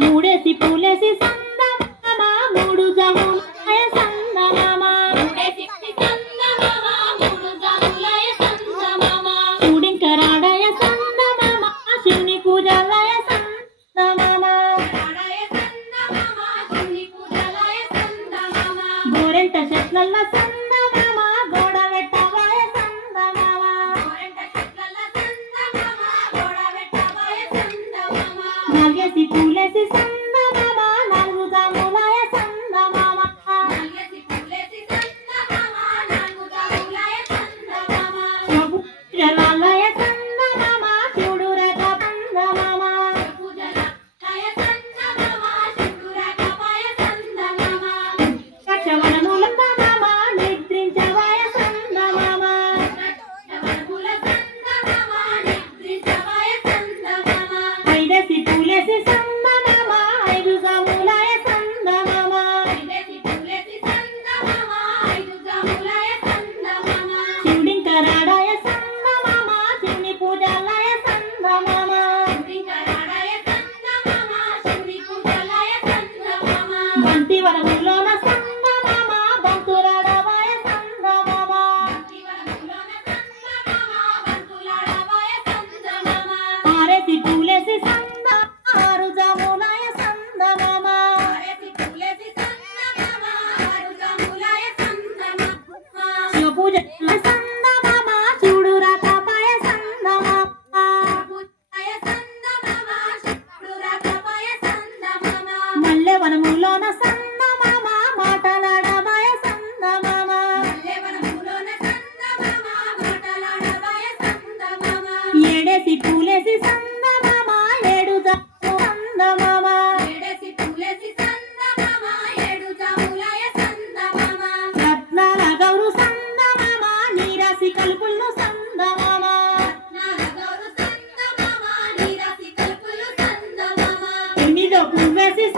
మూడేసి పూలేసి సందమామ మూడు జములాయ సందమామ చూడింకరాడయ సందమామ శివుని పూజలయ సందమామ గోరెంట చెట్లల్ల సందమామ గోడ వెట్టవయ సందమామ నాగేసి పూలేసి సందమామ నాలుగు జములాయ సందమామ పూజలయ సందమామ శివుడు రేఖ సందమామ కక్షవనముల సందమామ నిద్రించవయ సందమామ ఐదేసి పూలేసి సందమామ ఐదు జములాయ సందమామ శివుడింకరాడయ సందమామ శివుని పూజలయ సందమామ బంతి వనములోన సందమామ బంతులాడవయ సందమామ ఆరేసి పూలేసి సందమామ ఆరు జములాయ సందమామ శివ పూజ సందమామ చూడు రాకపాయ సందమామ మల్లె వనములోన సందమామ మాటలాడవయ సందమామ ఏడేసి పూలేసి సందమామ ఏడు జములు సందమామ రత్నాల గౌరు సందమామ నీరాసి కలుపుల్లో